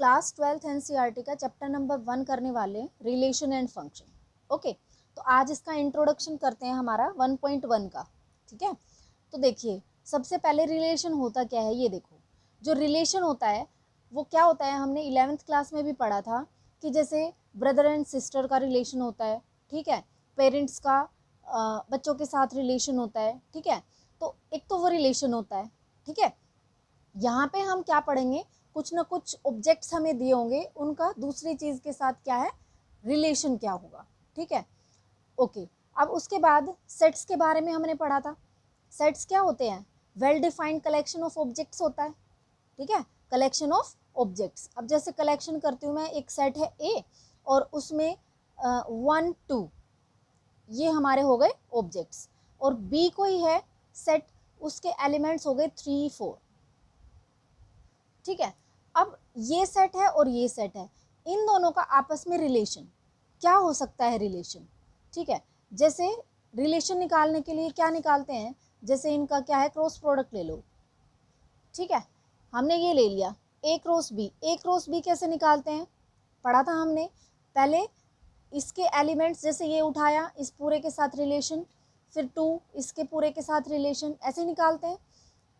Class 12th NCERT का chapter number 1 करने वाले रिलेशन एंड फंक्शन। ओके, तो आज इसका इंट्रोडक्शन करते हैं हमारा 1.1 का। ठीक है, तो देखिए सबसे पहले रिलेशन होता क्या है ये देखो। जो रिलेशन होता है वो क्या होता है, हमने 11th क्लास में भी पढ़ा था कि जैसे ब्रदर एंड सिस्टर का रिलेशन होता है, ठीक है, पेरेंट्स का बच्चों के साथ रिलेशन होता है, ठीक है। तो एक तो वो रिलेशन होता है, ठीक है। यहाँ पे हम क्या पढ़ेंगे, कुछ ना कुछ ऑब्जेक्ट्स हमें दिए होंगे, उनका दूसरी चीज़ के साथ क्या है रिलेशन क्या होगा, ठीक है। ओके, अब उसके बाद सेट्स के बारे में हमने पढ़ा था। सेट्स क्या होते हैं, well defined collection of objects होता है, ठीक है, कलेक्शन ऑफ ऑब्जेक्ट्स। अब जैसे कलेक्शन करती हूँ मैं, एक सेट है ए और उसमें 1 2 ये हमारे हो गए ऑब्जेक्ट्स, और बी कोई है सेट, उसके एलिमेंट्स हो गए 3 4, ठीक है। अब ये सेट है और ये सेट है, इन दोनों का आपस में रिलेशन क्या हो सकता है, रिलेशन, ठीक है। जैसे रिलेशन निकालने के लिए क्या निकालते हैं, जैसे इनका क्या है क्रॉस प्रोडक्ट ले लो, ठीक है। हमने ये ले लिया ए क्रॉस बी, ए क्रॉस बी कैसे निकालते हैं पढ़ा था हमने पहले। इसके एलिमेंट्स जैसे ये उठाया, इस पूरे के साथ रिलेशन, फिर 2 इसके पूरे के साथ रिलेशन, ऐसे निकालते हैं।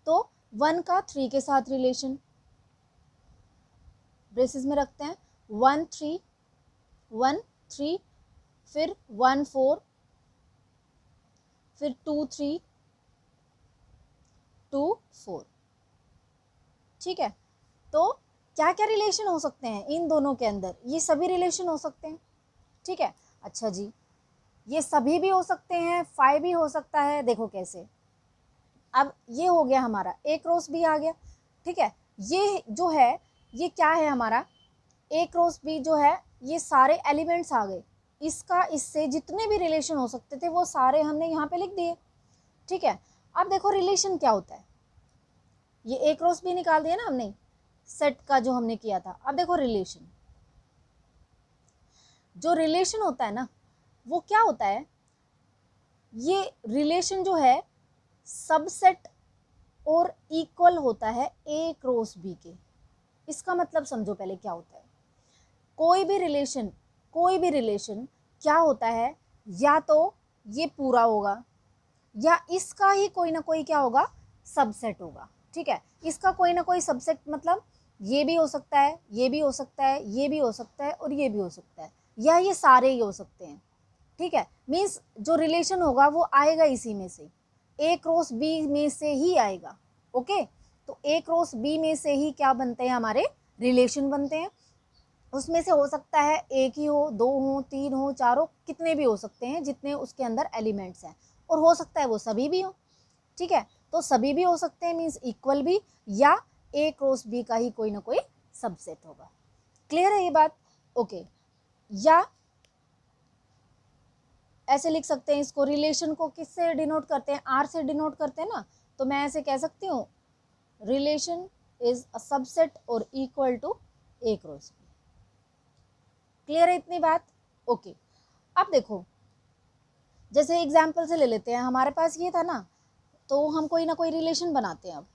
तो 1 का 3 के साथ रिलेशन ब्रेसेस में रखते हैं, 1 3 1 3, फिर 1 4, फिर 2 3 2 4, ठीक है। तो क्या क्या रिलेशन हो सकते हैं इन दोनों के अंदर, ये सभी रिलेशन हो सकते हैं, ठीक है। अच्छा जी, ये सभी भी हो सकते हैं, 5 भी हो सकता है, देखो कैसे। अब ये हो गया हमारा ए क्रॉस बी आ गया, ठीक है। ये जो है ये क्या है हमारा ए क्रॉस बी जो है, ये सारे एलिमेंट्स आ गए, इसका इससे जितने भी रिलेशन हो सकते थे वो सारे हमने यहाँ पे लिख दिए, ठीक है। अब देखो रिलेशन क्या होता है, ये ए क्रॉस बी निकाल दिया ना हमने सेट का जो हमने किया था। अब देखो रिलेशन, जो रिलेशन होता है ना वो क्या होता है, ये रिलेशन जो है सबसेट और इक्वल होता है ए क्रॉस बी के। इसका मतलब समझो पहले क्या होता है, कोई भी रिलेशन क्या होता है, या तो ये पूरा होगा या इसका ही कोई ना कोई क्या होगा सबसेट होगा, ठीक है। इसका कोई ना कोई सबसेट मतलब ये भी हो सकता है, ये भी हो सकता है, ये भी हो सकता है और ये भी हो सकता है, या ये सारे ही हो सकते हैं, ठीक है। मीन्स जो रिलेशन होगा वो आएगा इसी में से, ए क्रॉस बी में से ही आएगा। ओके, तो ए क्रॉस बी में से ही क्या बनते हैं हमारे रिलेशन बनते हैं। उसमें से हो सकता है एक ही हो, 2 हो, 3 हो, 4 हो, कितने भी हो सकते हैं जितने उसके अंदर एलिमेंट्स हैं, और हो सकता है वो सभी भी हो, ठीक है। तो सभी भी हो सकते हैं मीन्स इक्वल भी, या ए क्रॉस बी का ही कोई ना कोई सबसेट होगा। क्लियर है ये बात? ओके, या ऐसे लिख सकते हैं इसको, रिलेशन को किससे डिनोट करते हैं, आर से डिनोट करते हैं ना, तो मैं ऐसे कह सकती हूँ रिलेशन इज अ सबसेट और equal to A cross B. Clear है इतनी बात? ओके, अब देखो जैसे एग्जाम्पल से ले लेते हैं, हमारे पास ये था ना, तो हम कोई ना कोई रिलेशन बनाते हैं अब।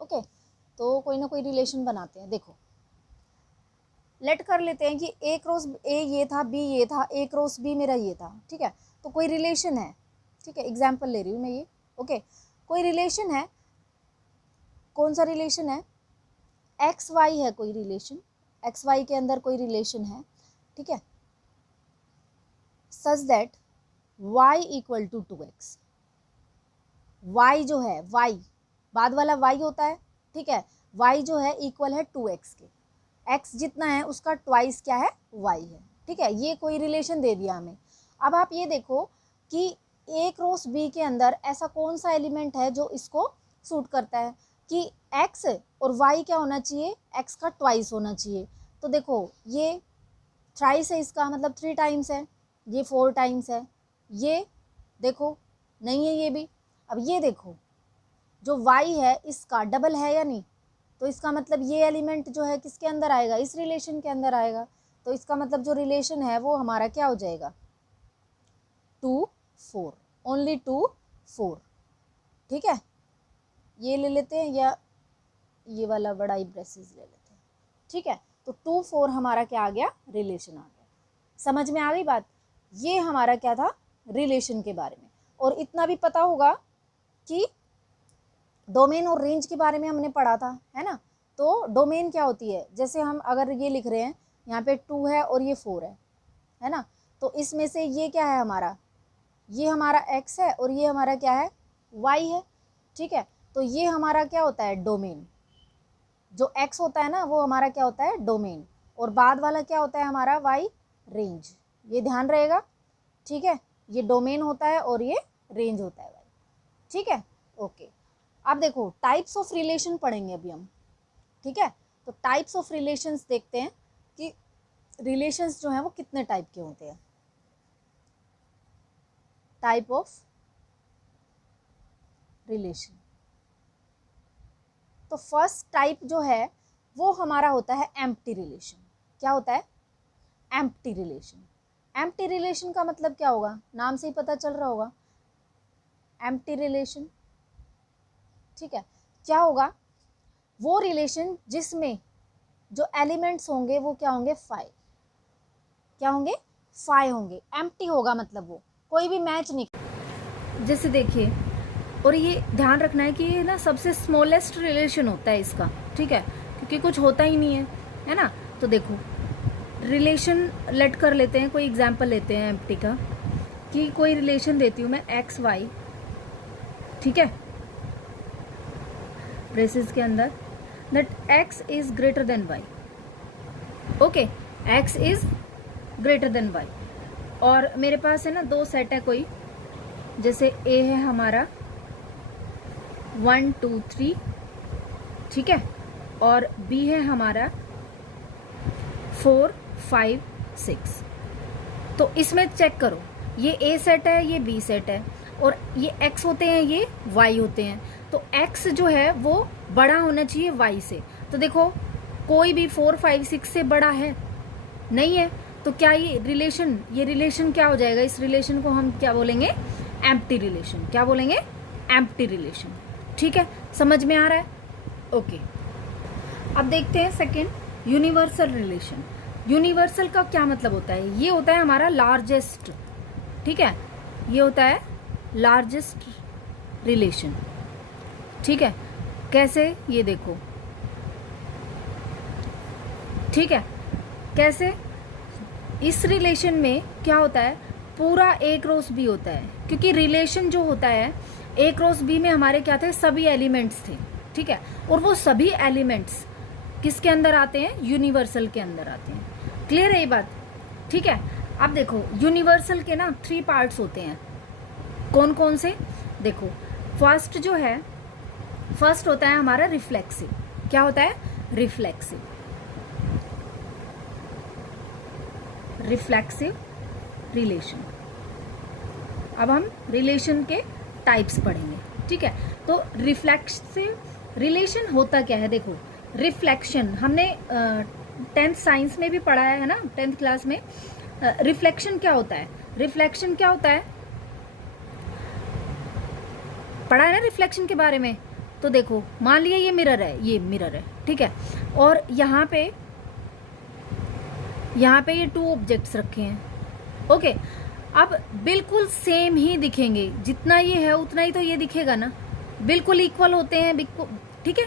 ओके, तो कोई ना कोई रिलेशन बनाते हैं, देखो लेट कर लेते हैं कि ए क्रॉस ए ये था, बी ये था, ए क्रॉस बी मेरा ये था, ठीक है। तो कोई रिलेशन है, ठीक है, एग्जाम्पल ले रही हूँ मैं ये। ओके, कोई रिलेशन है, कौन सा रिलेशन है, एक्स वाई है कोई रिलेशन, एक्स वाई के अंदर कोई रिलेशन है, ठीक है, such that y equal to 2x। y जो है y बाद वाला y होता है, ठीक है, y जो है इक्वल है 2x के, x जितना है उसका ट्वाइस क्या है y है, ठीक है। ये कोई रिलेशन दे दिया हमें। अब आप ये देखो कि a क्रॉस b के अंदर ऐसा कौन सा एलिमेंट है जो इसको सूट करता है कि x और y क्या होना चाहिए, x का ट्वाइस होना चाहिए। तो देखो ये थ्राइस है, इसका मतलब 3 टाइम्स है, ये 4 टाइम्स है, ये देखो नहीं है ये भी। अब ये देखो जो y है इसका डबल है या नहीं, तो इसका मतलब ये एलिमेंट जो है किसके अंदर आएगा, इस रिलेशन के अंदर आएगा। तो इसका मतलब जो रिलेशन है वो हमारा क्या हो जाएगा 2 4, ओनली 2 4, ठीक है। ये ले लेते हैं या ये वाला बड़ा ही ब्रेसेस ले लेते हैं, ठीक है। तो 2 4 हमारा क्या आ गया, रिलेशन आ गया। समझ में आ गई बात। ये हमारा क्या था, रिलेशन के बारे में। और इतना भी पता होगा कि डोमेन और रेंज के बारे में हमने पढ़ा था, है ना। तो डोमेन क्या होती है, जैसे हम अगर ये लिख रहे हैं, यहाँ पे 2 है और ये 4 है ना। तो इसमें से ये क्या है हमारा, ये हमारा x है और ये हमारा क्या है, y है, ठीक है। तो ये हमारा क्या होता है, डोमेन। जो x होता है ना वो हमारा क्या होता है, डोमेन, और बाद वाला क्या होता है हमारा y, रेंज। ये ध्यान रहेगा, ठीक है। ये डोमेन होता है और ये रेंज होता है y, ठीक है, ओके। अब देखो टाइप्स ऑफ रिलेशन पढ़ेंगे अभी हम, ठीक है। तो टाइप्स ऑफ रिलेशंस देखते हैं कि रिलेशंस जो हैं वो कितने टाइप के होते हैं। टाइप ऑफ रिलेशन, तो फर्स्ट टाइप जो है वो हमारा होता है एम्प्टी रिलेशन। क्या होता है, एम्प्टी रिलेशन। एम्प्टी रिलेशन का मतलब क्या होगा, नाम से ही पता चल रहा होगा, एम्प्टी रिलेशन, ठीक है। क्या होगा, वो रिलेशन जिसमें जो एलिमेंट्स होंगे वो क्या होंगे, 5। क्या होंगे, 5 होंगे। एम्प्टी होगा मतलब वो कोई भी मैच नहीं, जैसे देखिए। और ये ध्यान रखना है कि ये ना सबसे स्मॉलेस्ट रिलेशन होता है इसका, ठीक है, क्योंकि कुछ होता ही नहीं है ना। तो देखो रिलेशन लेट कर लेते हैं, कोई एग्जांपल लेते हैं एम्प्टी का, कि कोई रिलेशन देती हूँ मैं एक्स वाई, ठीक है, ब्रेसेस के अंदर, that x is greater than y, okay, x is greater than y। और मेरे पास है ना 2 सेट है कोई, जैसे a है हमारा 1 2 3, ठीक है, और b है हमारा 4 5 6। तो इसमें चेक करो, ये a सेट है, ये b सेट है, और ये x होते हैं, ये y होते हैं। तो x जो है वो बड़ा होना चाहिए y से। तो देखो कोई भी 4 5 6 से बड़ा है नहीं है, तो क्या ये रिलेशन क्या हो जाएगा, इस रिलेशन को हम क्या बोलेंगे, एम्प्टी रिलेशन। क्या बोलेंगे, एम्प्टी रिलेशन, ठीक है। समझ में आ रहा है, ओके। अब देखते हैं सेकंड, यूनिवर्सल रिलेशन। यूनिवर्सल का क्या मतलब होता है, ये होता है हमारा लार्जेस्ट, ठीक है, ये होता है लार्जेस्ट रिलेशन, ठीक है। कैसे, ये देखो, ठीक है, कैसे, इस रिलेशन में क्या होता है, पूरा A क्रॉस B होता है, क्योंकि रिलेशन जो होता है A क्रॉस B में हमारे क्या थे, सभी एलिमेंट्स थे, ठीक है। और वो सभी एलिमेंट्स किसके अंदर आते हैं, यूनिवर्सल के अंदर आते हैं। क्लियर है ये बात, ठीक है। अब देखो यूनिवर्सल के ना 3 पार्ट्स होते हैं, कौन कौन से, देखो फर्स्ट जो है, फर्स्ट होता है हमारा रिफ्लेक्सिव। क्या होता है, रिफ्लेक्सिव, रिफ्लेक्सिव रिलेशन। अब हम रिलेशन के टाइप्स पढ़ेंगे, ठीक है। तो रिफ्लेक्सिव रिलेशन होता क्या है, देखो रिफ्लेक्शन हमने 10th साइंस में भी पढ़ा है ना, 10th क्लास में। रिफ्लेक्शन क्या होता है, रिफ्लेक्शन क्या होता है, पढ़ा है ना रिफ्लेक्शन के बारे में। तो देखो मान लिया ये मिरर है, ये मिरर है, ठीक है, और यहाँ पे ये 2 ऑब्जेक्ट्स रखे हैं, ओके। अब बिल्कुल सेम ही दिखेंगे, जितना ये है उतना ही तो ये दिखेगा ना, बिल्कुल इक्वल होते हैं, ठीक है।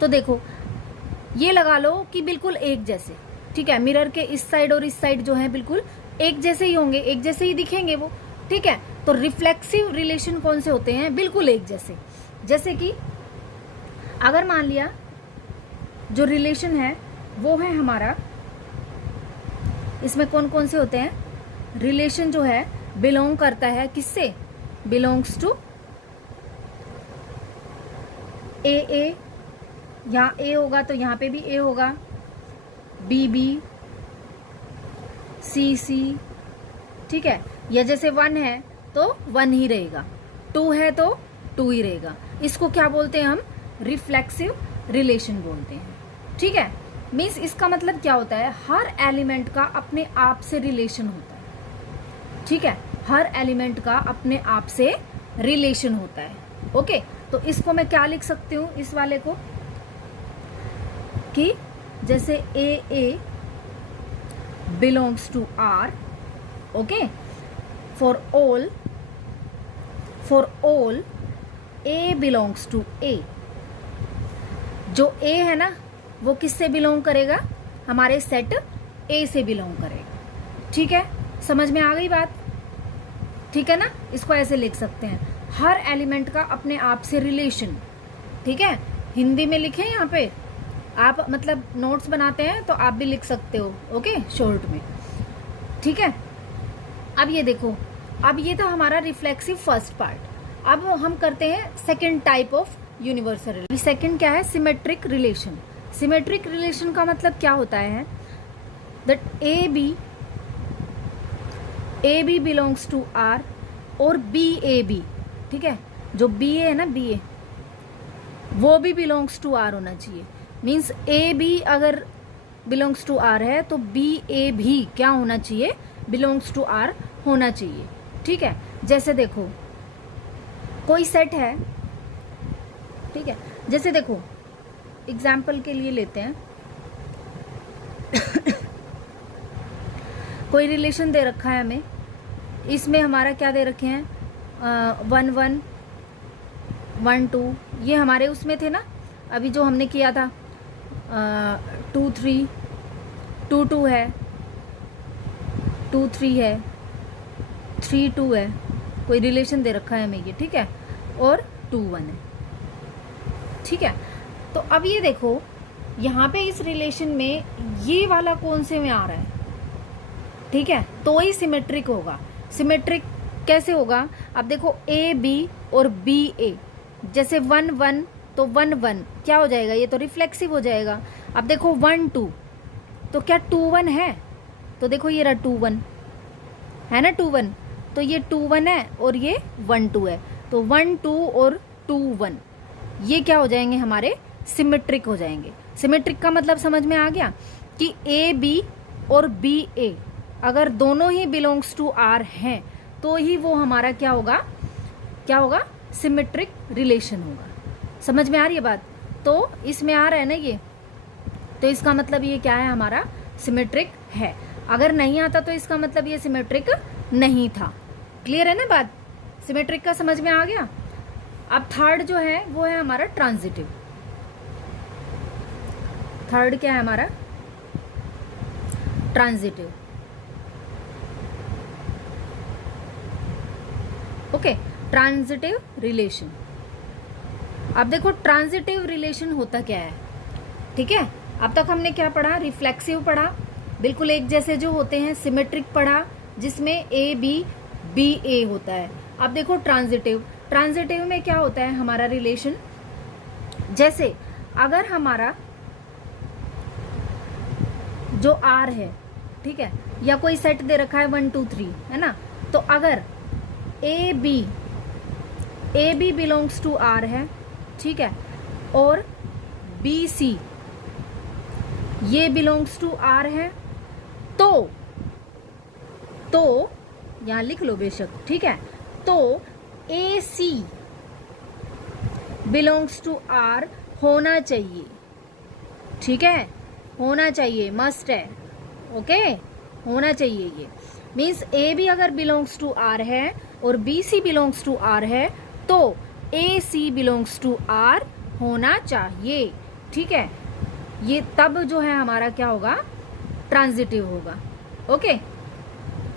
तो देखो ये लगा लो कि बिल्कुल एक जैसे, ठीक है, मिरर के इस साइड और इस साइड जो है बिल्कुल एक जैसे ही होंगे, एक जैसे ही दिखेंगे वो, ठीक है। तो रिफ्लेक्सिव रिलेशन कौन से होते हैं, बिल्कुल एक जैसे। जैसे कि अगर मान लिया जो रिलेशन है वो है हमारा, इसमें कौन कौन से होते हैं, रिलेशन जो है बिलोंग करता है किससे, बिलोंग्स टू ए, यहाँ ए होगा तो यहाँ पे भी ए होगा, बी, सी, ठीक है। या जैसे 1 है तो 1 ही रहेगा, 2 है तो 2 ही रहेगा। इसको क्या बोलते हैं हम, रिफ्लेक्सिव रिलेशन बोलते हैं, ठीक है। मीन्स इसका मतलब क्या होता है, हर एलिमेंट का अपने आप से रिलेशन होता है, ठीक है, हर एलिमेंट का अपने आप से रिलेशन होता है, ओके। तो इसको मैं क्या लिख सकती हूँ, इस वाले को, कि जैसे A belongs to R, okay, for all A belongs to A. जो ए है ना वो किससे बिलोंग करेगा, हमारे सेट ए से बिलोंग करेगा। ठीक है, समझ में आ गई बात? ठीक है ना, इसको ऐसे लिख सकते हैं, हर एलिमेंट का अपने आप से रिलेशन। ठीक है, हिंदी में लिखे यहाँ पे, आप मतलब नोट्स बनाते हैं तो आप भी लिख सकते हो, ओके, शॉर्ट में। ठीक है, अब ये देखो, अब ये था हमारा रिफ्लेक्सिव फर्स्ट पार्ट। अब हम करते हैं second type of universal relation. Second क्या है, सिमेट्रिक रिलेशन। सिमेट्रिक रिलेशन का मतलब क्या होता है, that A B belongs to R और बी ए बी, ठीक है, जो बी ए है ना, बी ए वो भी बिलोंग्स टू आर होना चाहिए। मीन्स ए बी अगर बिलोंग्स टू आर है तो बी ए भी क्या होना चाहिए, बिलोंग्स टू आर होना चाहिए। ठीक है, जैसे देखो कोई सेट है, ठीक है, जैसे देखो एग्जाम्पल के लिए लेते हैं कोई रिलेशन दे रखा है हमें, इसमें हमारा क्या दे रखे हैं, 1 1 1 2, ये हमारे उसमें थे ना, अभी जो हमने किया था 2 3 2 2 है, 2 3 है, 3 2 है, कोई रिलेशन दे रखा है हमें ये, ठीक है, और 2 1 है। ठीक है, तो अब ये देखो यहाँ पे इस रिलेशन में ये वाला कौन से में आ रहा है, ठीक है, तो ही सिमेट्रिक होगा। सिमेट्रिक कैसे होगा, अब देखो ए बी और बी ए, जैसे 1 1 तो 1 1 क्या हो जाएगा, ये तो रिफ्लेक्सिव हो जाएगा। अब देखो 1 2 तो क्या 2 1 है, तो देखो ये रहा 2 1 है ना, 2 1 तो ये 2 1 है और ये 1 2 है, तो 1 2 और 2 1 ये क्या हो जाएंगे, हमारे सिमेट्रिक हो जाएंगे। सिमेट्रिक का मतलब समझ में आ गया कि ए बी और बी ए अगर दोनों ही बिलोंग्स टू आर हैं तो ही वो हमारा क्या होगा, क्या होगा, सिमेट्रिक रिलेशन होगा। समझ में आ रही है बात? तो इसमें आ रहा है ना ये, तो इसका मतलब ये क्या है, हमारा सिमेट्रिक है। अगर नहीं आता तो इसका मतलब ये सिमेट्रिक नहीं था। क्लियर है ना बात? सिमेट्रिक का समझ में आ गया। अब थर्ड जो है वो है हमारा ट्रांजिटिव। थर्ड क्या है हमारा, ट्रांजिटिव। Okay, transitive relation. अब देखो ट्रांजिटिव रिलेशन होता क्या है, ठीक है, अब तक हमने क्या पढ़ा, रिफ्लेक्सिव पढ़ा, बिल्कुल एक जैसे जो होते हैं, सिमेट्रिक पढ़ा जिसमें ए बी बी ए होता है। अब देखो ट्रांजिटिव, ट्रांजिटिव में क्या होता है हमारा रिलेशन, जैसे अगर हमारा जो आर है, ठीक है, या कोई सेट दे रखा है 1 2 3 है ना, तो अगर A B belongs to R है, ठीक है, और बी सी ये बिलोंग्स टू आर है, तो यहां लिख लो बेशक, ठीक है, तो A C belongs to R होना चाहिए। ठीक है, होना चाहिए, मस्ट है, ओके, होना चाहिए। ये मीन्स ए बी अगर बिलोंग्स टू आर है और B C belongs to R है तो A C belongs to R होना चाहिए। ठीक है, ये तब जो है हमारा क्या होगा, ट्रांजिटिव होगा। ओके,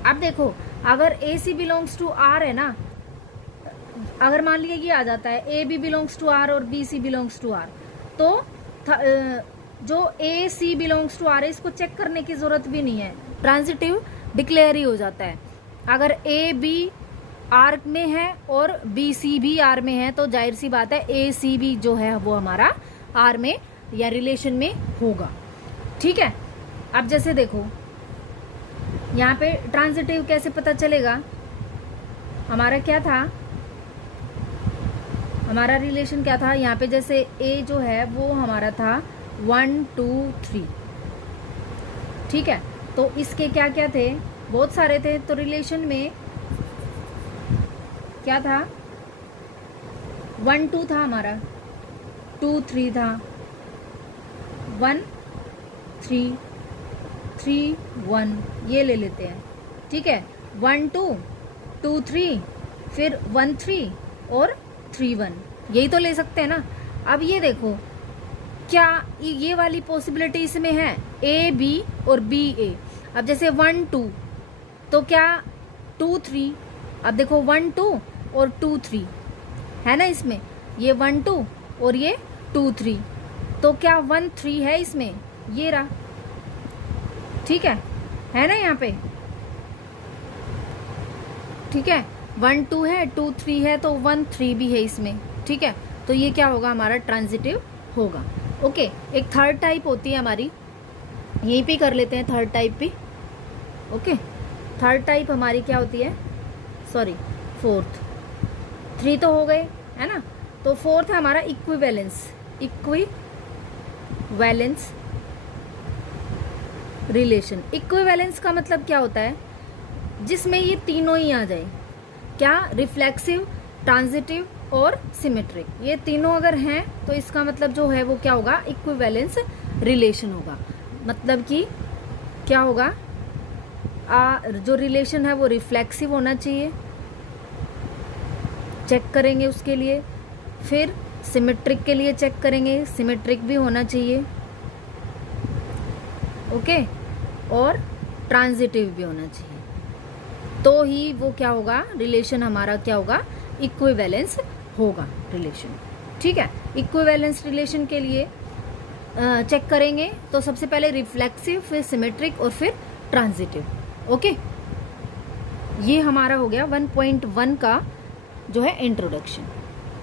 अब देखो अगर A C belongs to R है ना, अगर मान लिया ये आ जाता है A B belongs to R और B C belongs to R, तो जो A C belongs to R है इसको चेक करने की जरूरत भी नहीं है, ट्रांजिटिव डिक्लेयर ही हो जाता है। अगर ए बी आर में है और बी सी भी आर में है तो जाहिर सी बात है ए सी भी जो है वो हमारा आर में या रिलेशन में होगा। ठीक है, अब जैसे देखो यहाँ पे ट्रांजिटिव कैसे पता चलेगा, हमारा क्या था, हमारा रिलेशन क्या था यहाँ पे, जैसे ए जो है वो हमारा था 1 2 3, ठीक है, तो इसके क्या क्या थे, बहुत सारे थे, तो रिलेशन में क्या था, 1 2 था हमारा, 2 3 था, 1 3 3 1 ये ले लेते हैं, ठीक है। 1 2 2 3 फिर 1 3 और 3 1, यही तो ले सकते हैं ना। अब ये देखो क्या ये वाली पॉसिबिलिटी इसमें है, ए बी और बी ए। अब जैसे 1 2 तो क्या 2 3, अब देखो 1 2 और 2 3 है ना इसमें, ये 1 2 और ये 2 3, तो क्या 1 3 है इसमें, ये रहा, ठीक है ना यहाँ पे, ठीक है। 1 2 है, 2 3 है, तो 1 3 भी है इसमें, ठीक है। तो ये क्या होगा, हमारा ट्रांजिटिव होगा। ओके, एक थर्ड टाइप होती है हमारी, यहीं पे कर लेते हैं थर्ड टाइप भी। ओके, थर्ड टाइप हमारी क्या होती है, सॉरी फोर्थ, 3 तो हो गए है ना, तो फोर्थ है हमारा इक्विवेलेंस। Equivalence relation. इक्विवेलेंस का मतलब क्या होता है, जिसमें ये तीनों ही आ जाए, क्या, रिफ्लेक्सिव, ट्रांजिटिव और सिमेट्रिक, ये तीनों अगर हैं तो इसका मतलब जो है वो क्या होगा, इक्विवेलेंस रिलेशन होगा। मतलब कि क्या होगा, जो रिलेशन है वो रिफ्लेक्सिव होना चाहिए, चेक करेंगे उसके लिए। फिर सिमेट्रिक के लिए चेक करेंगे, सिमेट्रिक भी होना चाहिए, ओके, और ट्रांजिटिव भी होना चाहिए, तो ही वो क्या होगा, रिलेशन हमारा क्या होगा, इक्विवेलेंस होगा रिलेशन, ठीक है। इक्विवेलेंस रिलेशन के लिए चेक करेंगे तो सबसे पहले रिफ्लेक्सिव, फिर सिमेट्रिक और फिर ट्रांजिटिव। ओके, ये हमारा हो गया 1.1 का जो है इंट्रोडक्शन।